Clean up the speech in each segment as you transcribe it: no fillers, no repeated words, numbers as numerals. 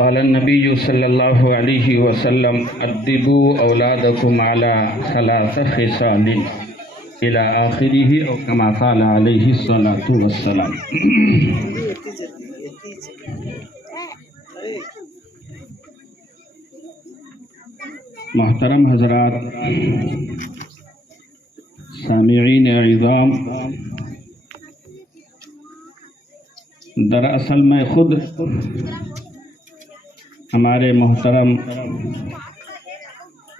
قال النبي صلى الله عليه وسلم أدبوا أولادكم على 3 خصال إلى آخره أو كما قال عليه الصلاة والسلام. محترم حضرات، سامعین اعظام، دراصل میں خود ہمارے محترم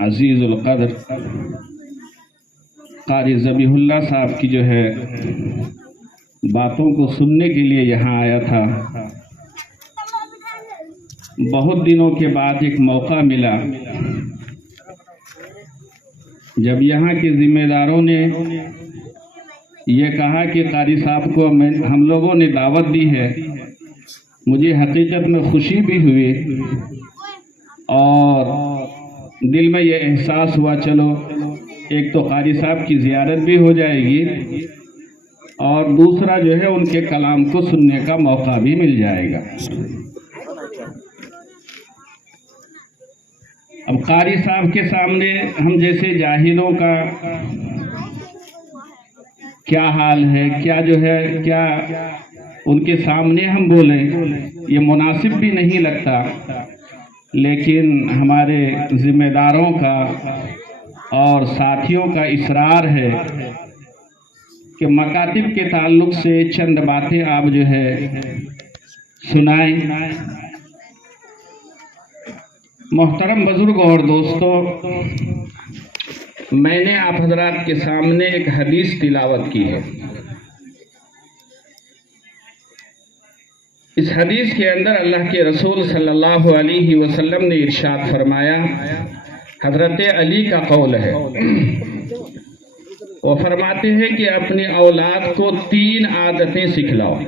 عزیز القدر قاری ذبیح اللہ صاحب کی جو ہے باتوں کو سننے کے لیے یہاں آیا تھا. بہت دنوں کے بعد ایک موقع ملا جب یہاں کے ذمہ داروں نے یہ کہا کہ قاری صاحب کو ہم لوگوں نے دعوت دی ہے. مجھے حقیقت میں خوشی بھی ہوئی اور دل میں یہ احساس ہوا چلو ایک تو قاری صاحب کی زیارت بھی ہو جائے گی اور دوسرا جو ہے ان کے کلام کو سننے کا موقع بھی مل جائے گا. اب قاری صاحب کے سامنے ہم جیسے جاہلوں کا کیا حال ہے، کیا جو ہے کیا ان کے سامنے ہم بولیں، یہ مناسب بھی نہیں لگتا. لیکن ہمارے ذمہ داروں کا اور ساتھیوں کا اصرار ہے کہ مکاتب کے تعلق سے چند باتیں آپ جو ہے سنائیں. محترم بزرگ اور دوستو، میں نے آپ حضرات کے سامنے ایک حدیث تلاوت کی ہے. اس حدیث کے اندر اللہ کے رسول صلی اللہ علیہ وسلم نے ارشاد فرمایا، حضرت علی کا قول ہے، وہ فرماتے ہیں کہ اپنی اولاد کو 3 عادتیں سکھلاؤ.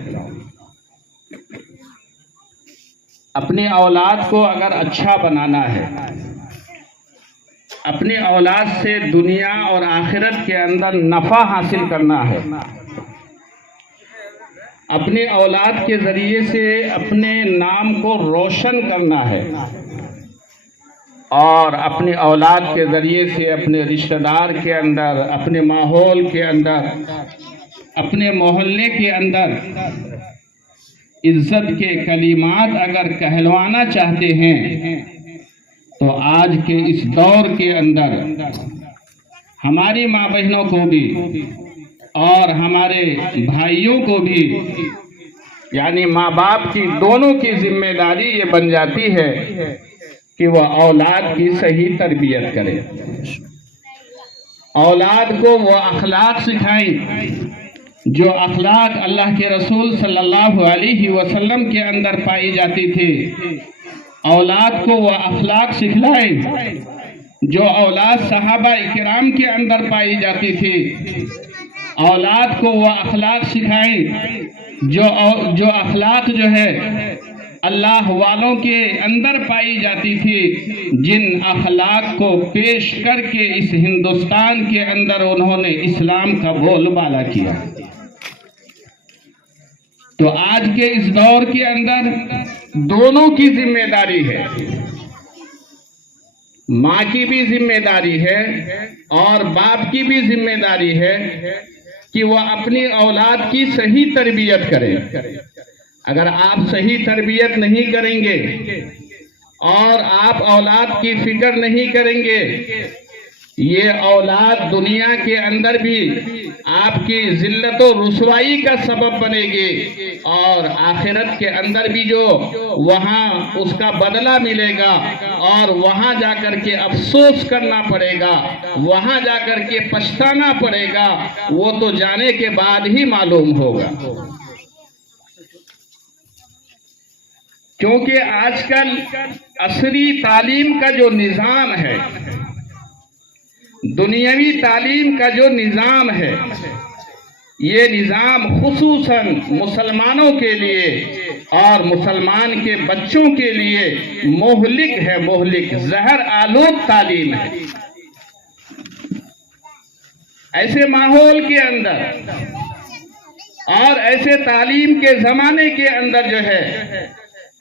اپنی اولاد کو اگر اچھا بنانا ہے، اپنی اولاد سے دنیا اور آخرت کے اندر نفع حاصل کرنا ہے، اپنی اولاد کے ذریعے سے اپنے نام کو روشن کرنا ہے اور اپنی اولاد کے ذریعے سے اپنے رشتہ دار کے اندر، اپنے ماحول کے اندر، اپنے محلے کے اندر عزت کے کلمات اگر کہلوانا چاہتے ہیں تو آج کے اس دور کے اندر ہماری ماں بہنوں کو بھی اور ہمارے بھائیوں کو بھی، یعنی ماں باپ کی دونوں کی ذمہ داری یہ بن جاتی ہے کہ وہ اولاد کی صحیح تربیت کرے، اولاد کو وہ اخلاق سکھائیں جو اخلاق اللہ کے رسول صلی اللہ علیہ وسلم کے اندر پائی جاتی تھی. اولاد کو وہ اخلاق سکھلائیں جو اولاد صحابہ کرام کے اندر پائی جاتی تھی. اولاد کو وہ اخلاق سکھائیں جو اخلاق جو ہے اللہ والوں کے اندر پائی جاتی تھی، جن اخلاق کو پیش کر کے اس ہندوستان کے اندر انہوں نے اسلام کا بول بالا کیا. تو آج کے اس دور کے اندر دونوں کی ذمہ داری ہے، ماں کی بھی ذمہ داری ہے اور باپ کی بھی ذمہ داری ہے کہ وہ اپنی اولاد کی صحیح تربیت کریں. اگر آپ صحیح تربیت نہیں کریں گے اور آپ اولاد کی فکر نہیں کریں گے، یہ اولاد دنیا کے اندر بھی آپ کی ذلت و رسوائی کا سبب بنے گی اور آخرت کے اندر بھی جو وہاں اس کا بدلہ ملے گا اور وہاں جا کر کے افسوس کرنا پڑے گا، وہاں جا کر کے پچھتانا پڑے گا، وہ تو جانے کے بعد ہی معلوم ہوگا. کیونکہ آج کل عصری تعلیم کا جو نظام ہے، دنیاوی تعلیم کا جو نظام ہے، یہ نظام خصوصاً مسلمانوں کے لیے اور مسلمان کے بچوں کے لیے مہلک ہے، مہلک زہر آلود تعلیم ہے. ایسے ماحول کے اندر اور ایسے تعلیم کے زمانے کے اندر جو ہے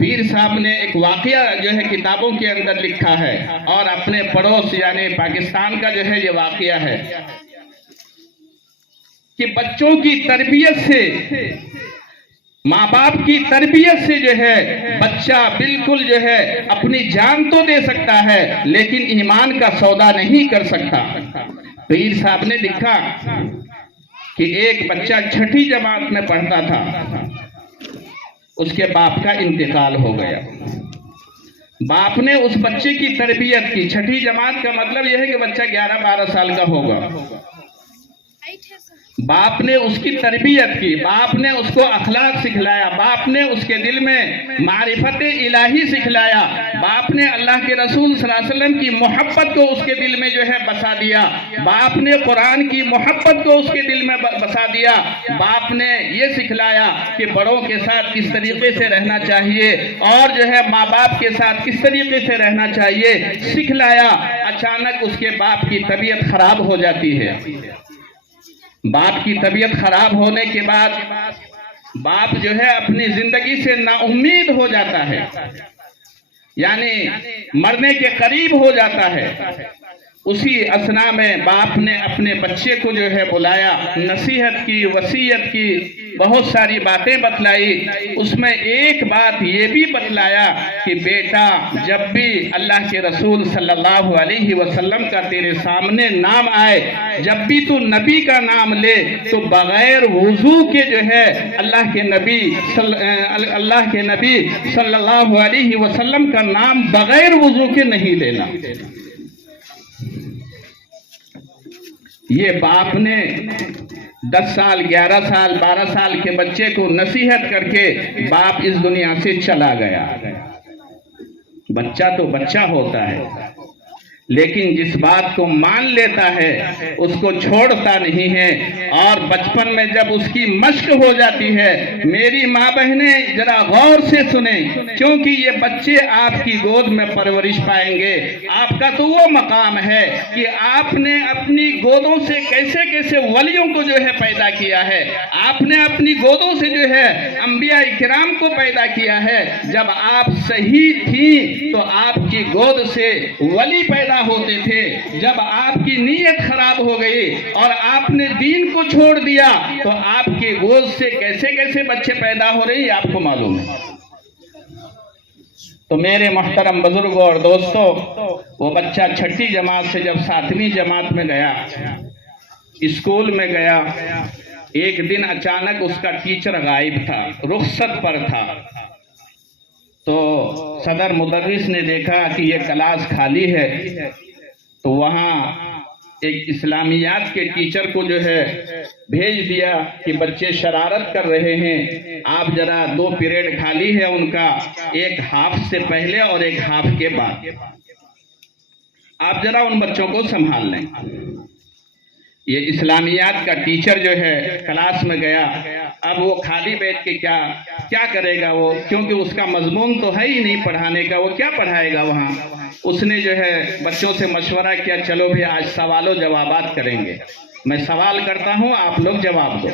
پیر صاحب نے ایک واقعہ جو ہے کتابوں کے اندر لکھا ہے اور اپنے پڑوس یعنی پاکستان کا جو ہے یہ واقعہ ہے کہ بچوں کی تربیت سے، ماں باپ کی تربیت سے جو ہے بچہ بالکل جو ہے اپنی جان تو دے سکتا ہے لیکن ایمان کا سودا نہیں کر سکتا۔ پیر صاحب نے لکھا کہ ایک بچہ چھٹی جماعت میں پڑھتا تھا، اس کے باپ کا انتقال ہو گیا۔ باپ نے اس بچے کی تربیت کی، چھٹی جماعت کا مطلب یہ ہے کہ بچہ 11-12 سال کا ہوگا۔ باپ نے اس کی تربیت کی، باپ نے اس کو اخلاق سکھلایا، باپ نے اس کے دل میں معرفت الہی سکھلایا، باپ نے اللہ کے رسول صلی اللہ علیہ وسلم کی محبت کو اس کے دل میں جو ہے بسا دیا، باپ نے قرآن کی محبت کو اس کے دل میں بسا دیا، باپ نے یہ سکھلایا کہ بڑوں کے ساتھ کس طریقے سے رہنا چاہیے اور جو ہے ماں باپ کے ساتھ کس طریقے سے رہنا چاہیے سکھلایا۔ اچانک اس کے باپ کی طبیعت خراب ہو جاتی ہے۔ باپ کی طبیعت خراب ہونے کے بعد باپ جو ہے اپنی زندگی سے نا امید ہو جاتا ہے، یعنی مرنے کے قریب ہو جاتا ہے۔ اسی اثناء میں باپ نے اپنے بچے کو جو ہے بلایا، نصیحت کی، وصیت کی، بہت ساری باتیں بتلائی۔ اس میں ایک بات یہ بھی بتلایا کہ بیٹا جب بھی اللہ کے رسول صلی اللہ علیہ وسلم کا تیرے سامنے نام آئے، جب بھی تو نبی کا نام لے تو بغیر وضو کے جو ہے اللہ کے نبی صلی اللہ علیہ وسلم کا نام بغیر وضو کے نہیں لینا۔ یہ باپ نے 10 سال 11 سال 12 سال کے بچے کو نصیحت کر کے باپ اس دنیا سے چلا گیا۔ بچہ تو بچہ ہوتا ہے لیکن جس بات کو مان لیتا ہے اس کو چھوڑتا نہیں ہے، اور بچپن میں جب اس کی مشق ہو جاتی ہے، میری ماں بہنیں ذرا غور سے سنیں، کیونکہ یہ بچے آپ کی گود میں پرورش پائیں گے۔ آپ کا تو وہ مقام ہے کہ آپ نے اپنی گودوں سے کیسے کیسے ولیوں کو جو ہے پیدا کیا ہے، آپ نے اپنی گودوں سے جو ہے انبیاء کرام کو پیدا کیا ہے۔ جب آپ صحیح تھیں تو آپ کی گود سے ولی پیدا ہوتے تھے، جب آپ کی نیت خراب ہو گئی اور آپ نے دین کو چھوڑ دیا تو آپ کی گود سے کیسے کیسے بچے پیدا ہو رہے ہیں آپ کو معلوم ہے۔ تو میرے محترم بزرگوں اور دوستوں، وہ بچہ چھٹی جماعت سے جب 7ویں جماعت میں گیا، اسکول میں گیا، ایک دن اچانک اس کا ٹیچر غائب تھا، رخصت پر تھا۔ تو صدر مدرس نے دیکھا کہ یہ کلاس خالی ہے، تو وہاں ایک اسلامیات کے ٹیچر کو جو ہے بھیج دیا کہ بچے شرارت کر رہے ہیں، آپ ذرا 2 پیریڈ خالی ہے ان کا، ایک ہاف سے پہلے اور ایک ہاف کے بعد، آپ ذرا ان بچوں کو سنبھال لیں۔ یہ اسلامیات کا ٹیچر جو ہے کلاس میں گیا، اب وہ خالی بیٹھ کے کیا کرے گا وہ، کیونکہ اس کا مضمون تو ہے ہی نہیں پڑھانے کا، وہ کیا پڑھائے گا وہاں۔ اس نے جو ہے بچوں سے مشورہ کیا، چلو بھی آج سوال و جوابات کریں گے، میں سوال کرتا ہوں آپ لوگ جواب دو۔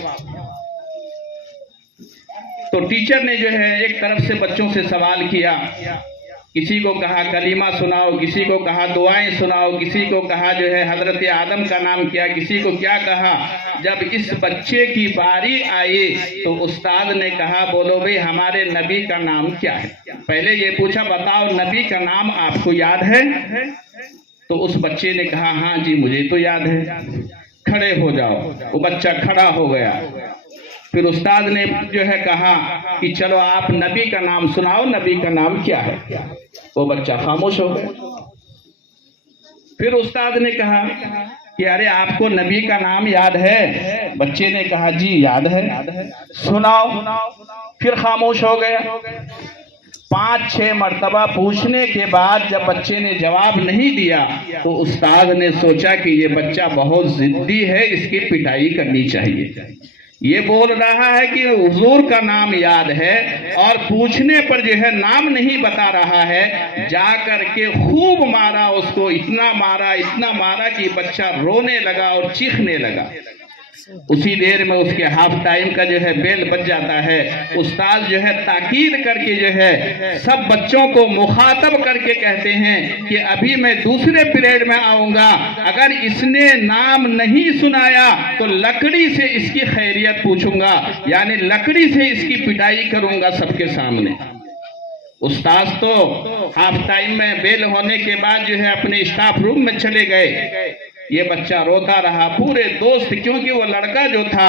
تو ٹیچر نے جو ہے ایک طرف سے بچوں سے سوال کیا، کسی کو کہا کلمہ سناؤ، کسی کو کہا دعائیں سناؤ، کسی کو کہا جو ہے حضرت آدم کا نام کیا، کسی کو کیا کہا۔ جب اس بچے کی باری آئی تو استاد نے کہا بولو بھئی ہمارے نبی کا نام کیا ہے۔ پہلے یہ پوچھا بتاؤ نبی کا نام آپ کو یاد ہے؟ تو اس بچے نے کہا ہاں جی مجھے تو یاد ہے۔ کھڑے ہو جاؤ، وہ بچہ کھڑا ہو گیا۔ پھر استاد نے جو ہے کہا کہ چلو آپ نبی کا نام سناؤ، نبی کا نام کیا ہے؟ وہ بچہ خاموش ہو گیا۔ پھر استاد نے کہا کہ ارے آپ کو نبی کا نام یاد ہے؟ بچے نے کہا جی یاد ہے۔ سناؤ۔ پھر خاموش ہو گیا۔ 5-6 مرتبہ پوچھنے کے بعد جب بچے نے جواب نہیں دیا تو استاد نے سوچا کہ یہ بچہ بہت ضدی ہے، اس کی پٹائی کرنی چاہیے۔ یہ بول رہا ہے کہ حضور کا نام یاد ہے اور پوچھنے پر جو ہے نام نہیں بتا رہا ہے، جا کر کے خوب مارا اس کو، اتنا مارا کہ بچہ رونے لگا اور چیخنے لگا۔ اسی دیر میں اس کے ہاف ٹائم کا جو ہے بیل بج جاتا ہے. استاد جو ہے تاکید کر کے جو ہے سب بچوں کو مخاطب کر کے کہتے ہیں کہ ابھی میں دوسرے پیریڈ میں آؤں گا, اگر اس نے نام نہیں سنایا تو لکڑی سے اس کی خیریت پوچھوں گا, یعنی لکڑی سے اس کی پٹائی کروں گا سب کے سامنے. استاد تو ہاف ٹائم میں بیل ہونے کے بعد جو ہے اپنے اسٹاف روم میں چلے گئے. یہ بچہ روتا رہا. پورے دوست, کیونکہ وہ لڑکا جو تھا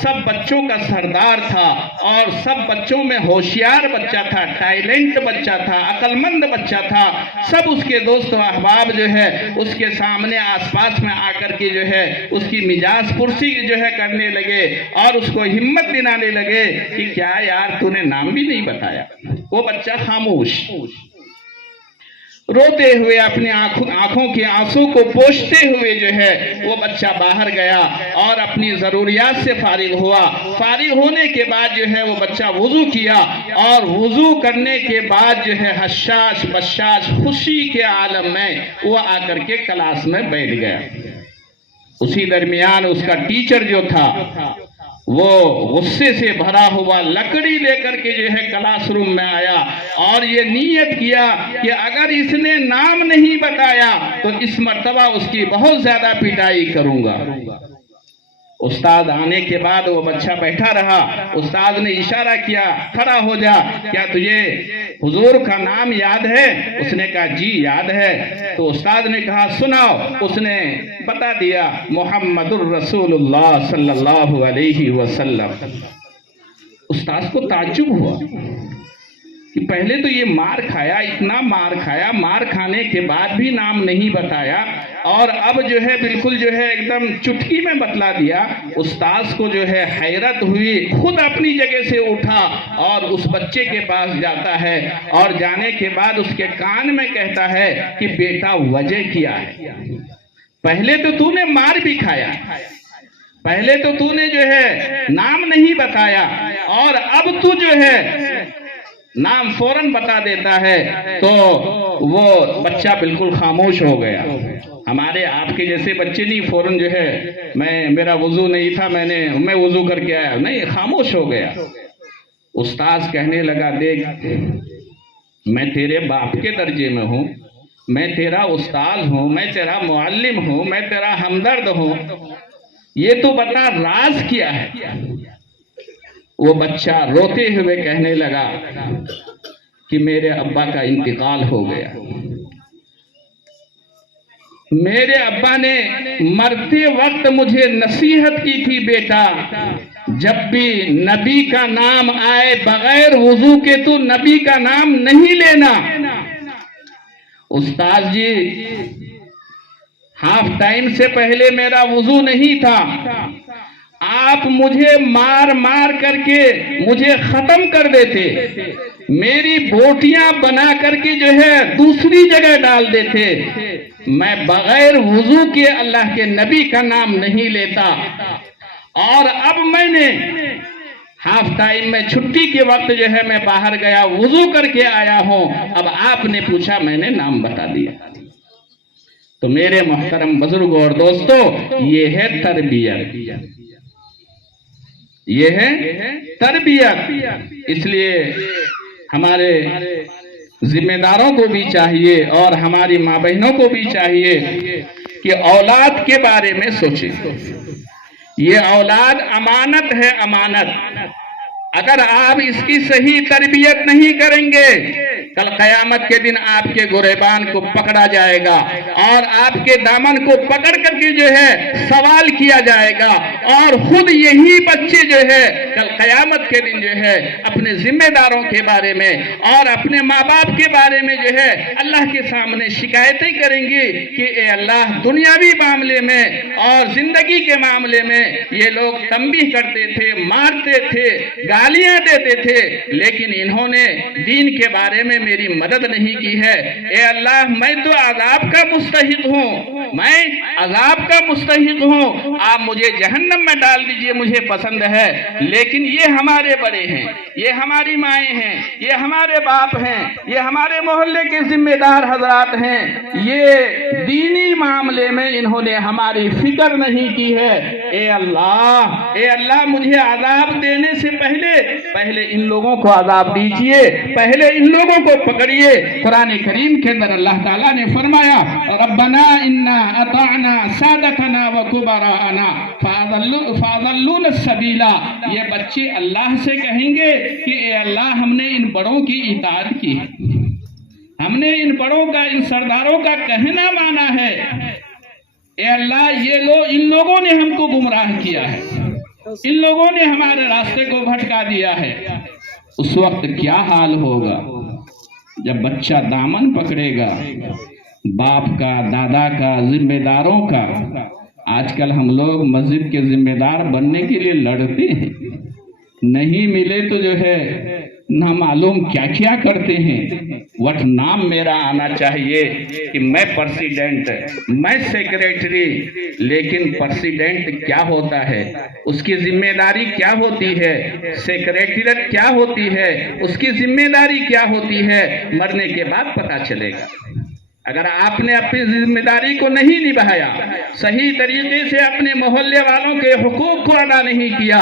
سب بچوں کا سردار تھا اور سب بچوں میں ہوشیار بچہ تھا, ٹیلنٹ بچہ تھا, عقل مند بچہ تھا. سب اس کے دوست و احباب جو ہے اس کے سامنے آس پاس میں آ کر کے جو ہے اس کی مجاز پرسی جو ہے کرنے لگے اور اس کو ہمت دلانے لگے کہ کیا یار تو نے نام بھی نہیں بتایا. وہ بچہ خاموش روتے ہوئے اپنے آنکھوں کے آنسو کو پوچھتے ہوئے جو ہے وہ بچہ باہر گیا اور اپنی ضروریات سے فارغ ہوا. فارغ ہونے کے بعد جو ہے وہ بچہ وضو کیا اور وضو کرنے کے بعد جو ہے حشاش بشاش خوشی کے عالم میں وہ آ کر کے کلاس میں بیٹھ گیا. اسی درمیان اس کا ٹیچر جو تھا وہ غصے سے بھرا ہوا لکڑی لے کر کے جو ہے کلاس روم میں آیا اور یہ نیت کیا کہ اگر اس نے نام نہیں بتایا تو اس مرتبہ اس کی بہت زیادہ پٹائی کروں گا. استاد آنے کے بعد وہ بچہ بیٹھا رہا. استاد نے اشارہ کیا, کھڑا ہو جا, کیا تجھے حضور کا نام یاد ہے؟ اس نے کہا جی یاد ہے. تو استاد نے کہا سناؤ. اس نے بتا دیا محمد الرسول اللہ صلی اللہ علیہ وسلم. استاد کو تعجب ہوا کہ پہلے تو یہ مار کھایا, اتنا مار کھایا, مار کھانے کے بعد بھی نام نہیں بتایا اور اب جو ہے بالکل جو ہے ایک دم چٹکی میں بتلا دیا. استاد کو جو ہے حیرت ہوئی, خود اپنی جگہ سے اٹھا اور اس بچے کے پاس جاتا ہے اور جانے کے بعد اس کے کان میں کہتا ہے کہ بیٹا وجہ کیا ہے؟ پہلے تو نے مار بھی کھایا, پہلے تو نے جو ہے نام نہیں بتایا اور اب تو جو ہے نام فوراً بتا دیتا ہے. تو وہ بچہ بالکل خاموش ہو گیا. ہمارے آپ کے جیسے بچے نہیں فوراً جو ہے میرا وضو نہیں تھا میں وضو کر کے آیا, نہیں, خاموش ہو گیا. استاد کہنے لگا دیکھ میں تیرے باپ کے درجے میں ہوں, میں تیرا استاد ہوں, میں تیرا معلم ہوں, میں تیرا ہمدرد ہوں, یہ تو بتا راز کیا ہے. وہ بچہ روتے ہوئے کہنے لگا کہ میرے ابا کا انتقال ہو گیا. میرے ابا نے مرتے وقت مجھے نصیحت کی تھی, بیٹا جب بھی نبی کا نام آئے بغیر وضو کے تو نبی کا نام نہیں لینا. استاد جی ہاف ٹائم سے پہلے میرا وضو نہیں تھا, آپ مجھے مار مار کر کے مجھے ختم کر دیتے, میری بوٹیاں بنا کر کے جو ہے دوسری جگہ ڈال دیتے. میں بغیر وضو کے اللہ کے نبی کا نام نہیں لیتا اور اب میں نے ہاف ٹائم میں چھٹی کے وقت جو ہے میں باہر گیا وضو کر کے آیا ہوں, اب آپ نے پوچھا میں نے نام بتا دیا. تو میرے محترم بزرگوں اور دوستوں, یہ ہے تربیت, یہ ہے تربیت. اس لیے ہمارے ذمہ داروں کو بھی چاہیے اور ہماری ماں بہنوں کو بھی چاہیے کہ اولاد کے بارے میں سوچیں. یہ اولاد امانت ہے, امانت. اگر آپ اس کی صحیح تربیت نہیں کریں گے کل قیامت کے دن آپ کے گریبان کو پکڑا جائے گا اور آپ کے دامن کو پکڑ کر کے جو ہے سوال کیا جائے گا اور خود یہی بچے جو ہے کل قیامت کے دن جو ہے اپنے ذمہ داروں کے بارے میں اور اپنے ماں باپ کے بارے میں جو ہے اللہ کے سامنے شکایتیں کریں گے کہ اے اللہ دنیاوی معاملے میں اور زندگی کے معاملے میں یہ لوگ تنبیہ کرتے تھے, مارتے تھے, گالیاں دیتے تھے, لیکن انہوں نے دین کے بارے میں میری مدد نہیں کی ہے. اے اللہ میں تو عذاب کا مستحق ہوں, میں عذاب کا مستحق ہوں، آپ مجھے جہنم میں ڈال دیجئے، مجھے پسند ہے، لیکن یہ ہمارے بڑے ہیں، یہ ہماری مائیں ہیں، یہ ہمارے باپ ہیں، یہ ہمارے محلے کے ذمہ دار حضرات ہیں، یہ دینی معاملے میں انہوں نے ہماری فکر نہیں کی ہے۔ اے اللہ مجھے عذاب دینے سے پہلے ان لوگوں کو عذاب دیجئے، پہلے ان لوگوں کو پکڑیے۔ قرآن کریم کے اندر اللہ تعالیٰ نے فرمایا ربنا انا اطعنا سادتنا وکبراءنا فاضلونا السبیل، یہ بچے اللہ سے کہیں گے کہ اے اللہ ہم نے ان بڑوں کی اطاعت کی، ہم نے ان بڑوں کا، ان سرداروں کا کہنا مانا ہے، اے اللہ ان لوگوں نے ہم کو گمراہ کیا ہے، ان لوگوں نے ہمارے راستے کو بھٹکا دیا ہے۔ اس وقت کیا حال ہوگا جب بچہ دامن پکڑے گا باپ کا، دادا کا، ذمہ داروں کا۔ آج کل ہم لوگ مسجد کے ذمہ دار بننے کے لیے لڑتے ہیں، نہیں ملے تو جو ہے نہ معلوم کیا کیا کرتے ہیں۔ وٹ نام میرا آنا چاہیے کہ میں پریزیڈنٹ، میں سیکریٹری، لیکن پریزیڈنٹ کیا ہوتا ہے، اس کی ذمہ داری کیا ہوتی ہے، سیکریٹریٹ کیا ہوتی ہے، اس کی ذمہ داری کیا ہوتی ہے، مرنے کے بعد پتہ چلے گا۔ اگر آپ نے اپنی ذمہ داری کو نہیں نبھایا، صحیح طریقے سے اپنے محلے والوں کے حقوق کو ادا نہیں کیا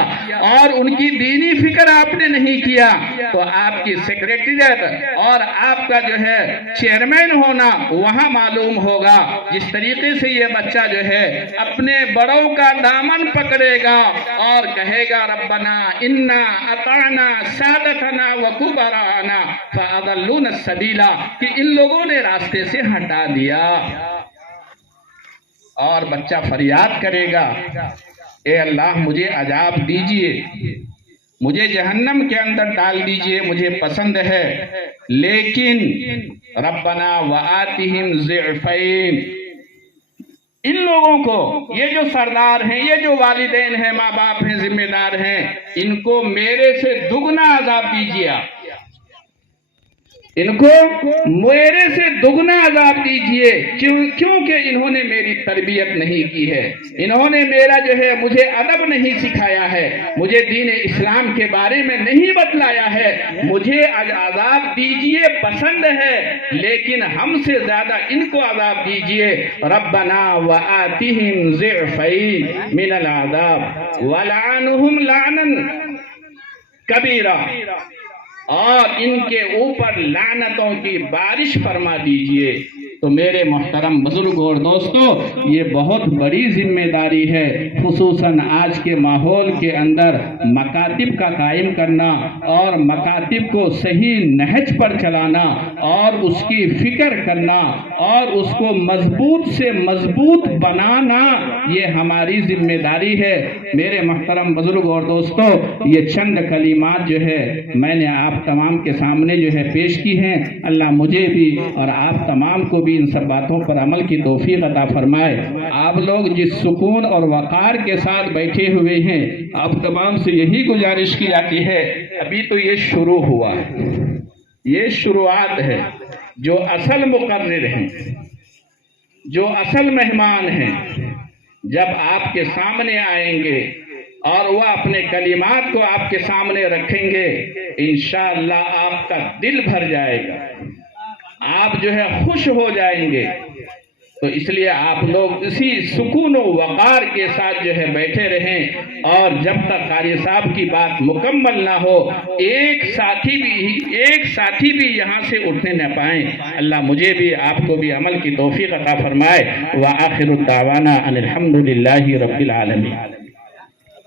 اور ان کی دینی فکر آپ نے نہیں کیا، تو آپ کی سیکریٹریٹ اور آپ کا جو ہے چیئرمین ہونا وہاں معلوم ہوگا۔ جس طریقے سے یہ بچہ جو ہے اپنے بڑوں کا دامن پکڑے گا اور کہے گا ربنا انا اطعنا سادتنا وکبراءنا فاضلونا السبیل، کہ ان لوگوں نے راستے سے ہٹا دیا، اور بچہ فریاد کرے گا اے اللہ مجھے عذاب دیجئے، مجھے جہنم کے اندر ڈال دیجئے، مجھے پسند ہے، لیکن ربنا وآتہم ضعفین، ان لوگوں کو، یہ جو سردار ہیں، یہ جو والدین ہیں، ماں باپ ہیں، ذمہ دار ہیں، ان کو میرے سے دگنا عذاب دیجئے، ان کو میرے سے دگنا عذاب دیجئے، کیونکہ انہوں نے میری تربیت نہیں کی ہے، انہوں نے میرا جو ہے مجھے ادب نہیں سکھایا ہے، مجھے دین اسلام کے بارے میں نہیں بتلایا ہے، مجھے عذاب دیجئے پسند ہے، لیکن ہم سے زیادہ ان کو عذاب دیجئے۔ ربنا وآتہم ضعفین من العذاب ولعنہم لعنا کبیرہ، اور ان کے اوپر لعنتوں کی بارش فرما دیجئے۔ تو میرے محترم بزرگوں اور دوستو، یہ بہت بڑی ذمہ داری ہے، خصوصاً آج کے ماحول کے اندر مکاتب کا قائم کرنا اور مکاتب کو صحیح نہج پر چلانا اور اس کی فکر کرنا اور اس کو مضبوط سے مضبوط بنانا، یہ ہماری ذمہ داری ہے۔ میرے محترم بزرگوں اور دوستو، یہ چند کلمات جو ہے میں نے آپ تمام کے سامنے جو ہے پیش کی ہیں۔ اللہ مجھے بھی اور آپ تمام کو بھی ان سب باتوں پر عمل کی توفیق عطا فرمائے۔ آپ لوگ جس سکون اور وقار کے ساتھ بیٹھے ہوئے ہیں، آپ تمام سے یہی گزارش کی جاتی ہے، ابھی تو یہ شروع ہوا ہے، یہ شروعات ہے۔ جو اصل مقرر ہیں، جو اصل مہمان ہیں، جب آپ کے سامنے آئیں گے اور وہ اپنے کلمات کو آپ کے سامنے رکھیں گے، انشاءاللہ آپ کا دل بھر جائے گا، آپ جو ہے خوش ہو جائیں گے۔ تو اس لیے آپ لوگ اسی سکون و وقار کے ساتھ جو ہے بیٹھے رہیں، اور جب تک قاری صاحب کی بات مکمل نہ ہو ایک ساتھی بھی یہاں سے اٹھنے نہ پائیں۔ اللہ مجھے بھی آپ کو بھی عمل کی توفیق عطا فرمائے۔ وآخر الدعوانا ان الحمد للہ رب العالمین۔